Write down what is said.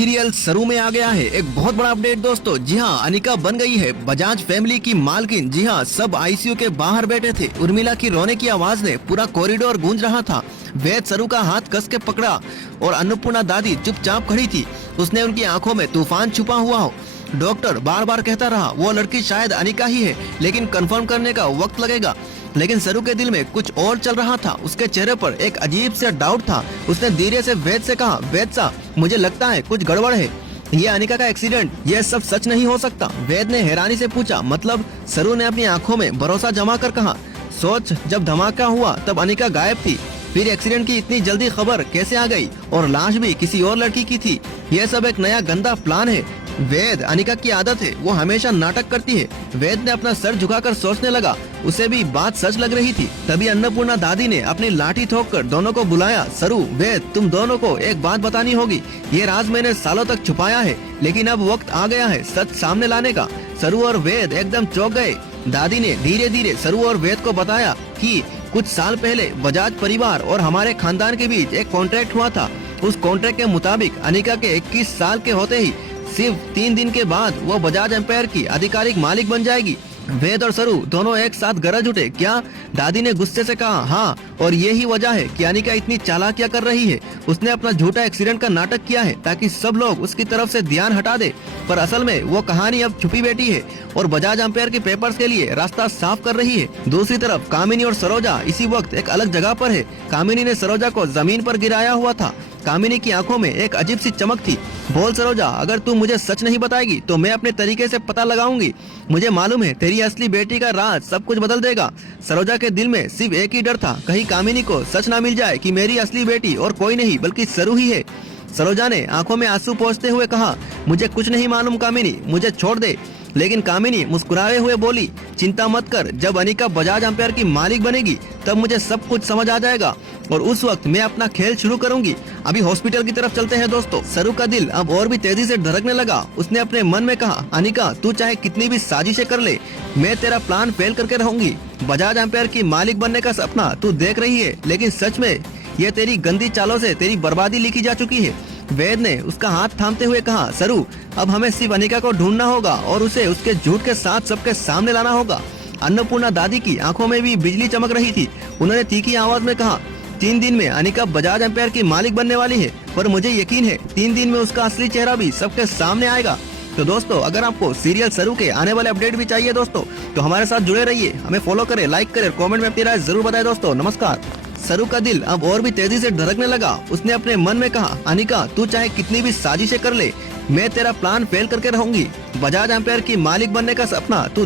Serial सरू में आ गया है एक बहुत बड़ा अपडेट दोस्तों। जी हाँ, अनिका बन गई है बजाज फैमिली की मालकिन। जी हाँ, सब आईसीयू के बाहर बैठे थे। उर्मिला की रोने की आवाज ने पूरा कॉरिडोर गूंज रहा था। वैद सरू का हाथ कस के पकड़ा और अन्नपूर्णा दादी चुपचाप खड़ी थी। उसने उनकी आंखों में तूफान छुपा हुआ हो। डॉक्टर बार बार कहता रहा वो लड़की शायद अनिका ही है, लेकिन कंफर्म करने का वक्त लगेगा। लेकिन सरू के दिल में कुछ और चल रहा था। उसके चेहरे पर एक अजीब सा डाउट था। उसने धीरे से वैद से कहा, वैद साहब, मुझे लगता है कुछ गड़बड़ है। ये अनिका का एक्सीडेंट, ये सब सच नहीं हो सकता। वैद ने हैरानी से पूछा, मतलब? सरू ने अपनी आंखों में भरोसा जमा कर कहा, सोच, जब धमाका हुआ तब अनिका गायब थी। फिर एक्सीडेंट की इतनी जल्दी खबर कैसे आ गई? और लाश भी किसी और लड़की की थी। यह सब एक नया गंदा प्लान है। वैद, अनिका की आदत है, वो हमेशा नाटक करती है। वैद ने अपना सर झुकाकर सोचने लगा। उसे भी बात सच लग रही थी। तभी अन्नपूर्णा दादी ने अपनी लाठी ठोककर दोनों को बुलाया। सरू, वैद, तुम दोनों को एक बात बतानी होगी। ये राज मैंने सालों तक छुपाया है, लेकिन अब वक्त आ गया है सच सामने लाने का। सरू और वैद एकदम चौंक गए। दादी ने धीरे धीरे सरू और वैद को बताया कि कुछ साल पहले बजाज परिवार और हमारे खानदान के बीच एक कॉन्ट्रैक्ट हुआ था। उस कॉन्ट्रैक्ट के मुताबिक अनिका के 21 साल के होते ही सिर्फ 3 दिन के बाद वो बजाज एम्पायर की आधिकारिक मालिक बन जाएगी। वैद और सरू दोनों एक साथ गरज उठे। क्या? दादी ने गुस्से से कहा, हाँ, और यही वजह है कि अनिका इतनी चालाकियां कर रही है। उसने अपना झूठा एक्सीडेंट का नाटक किया है ताकि सब लोग उसकी तरफ से ध्यान हटा दे। पर असल में वो कहानी अब छुपी बैठी है और बजाज एम्पायर के पेपर्स के लिए रास्ता साफ कर रही है। दूसरी तरफ कामिनी और सरोजा इसी वक्त एक अलग जगह पर है। कामिनी ने सरोजा को जमीन पर गिराया हुआ था। कामिनी की आंखों में एक अजीब सी चमक थी। बोल सरोजा, अगर तू मुझे सच नहीं बताएगी तो मैं अपने तरीके से पता लगाऊंगी। मुझे मालूम है तेरी असली बेटी का राज सब कुछ बदल देगा। सरोजा के दिल में सिर्फ एक ही डर था, कहीं कामिनी को सच ना मिल जाए कि मेरी असली बेटी और कोई नहीं बल्कि सरू ही है। सरोजा ने आंखों में आंसू पोंछते हुए कहा, मुझे कुछ नहीं मालूम कामिनी, मुझे छोड़ दे। लेकिन कामिनी मुस्कुराए हुए बोली, चिंता मत कर, जब अनिका बजाज एम्पायर की मालिक बनेगी तब मुझे सब कुछ समझ आ जाएगा और उस वक्त मैं अपना खेल शुरू करूंगी। अभी हॉस्पिटल की तरफ चलते हैं दोस्तों। सरू का दिल अब और भी तेजी से धड़कने लगा। उसने अपने मन में कहा, अनिका, तू चाहे कितनी भी साजिशें कर ले, मैं तेरा प्लान फेल करके रहूंगी। बजाज एम्पायर की मालिक बनने का सपना तू देख रही है, लेकिन सच में यह तेरी गंदी चालों से तेरी बर्बादी लिखी जा चुकी है। वैद ने उसका हाथ थामते हुए कहा, सरू, अब हमें सिर्फ अनिका को ढूंढना होगा और उसे उसके झूठ के साथ सबके सामने लाना होगा। अन्नपूर्णा दादी की आंखों में भी बिजली चमक रही थी। उन्होंने तीखी आवाज में कहा, 3 दिन में अनिका बजाज एम्पायर की मालिक बनने वाली है, पर मुझे यकीन है 3 दिन में उसका असली चेहरा भी सबके सामने आएगा। तो दोस्तों, अगर आपको सीरियल सरू के आने वाले अपडेट भी चाहिए दोस्तों, तो हमारे साथ जुड़े रहिए। हमें फॉलो करें, लाइक करें, कमेंट में अपनी राय जरूर बताएं दोस्तों। नमस्कार। सरू का दिल अब और भी तेजी से धड़कने लगा। उसने अपने मन में कहा, अनिका, तू चाहे कितनी भी साजिशें कर ले, मैं तेरा प्लान फेल करके रहूंगी। बजाज एम्पायर की मालिक बनने का सपना तू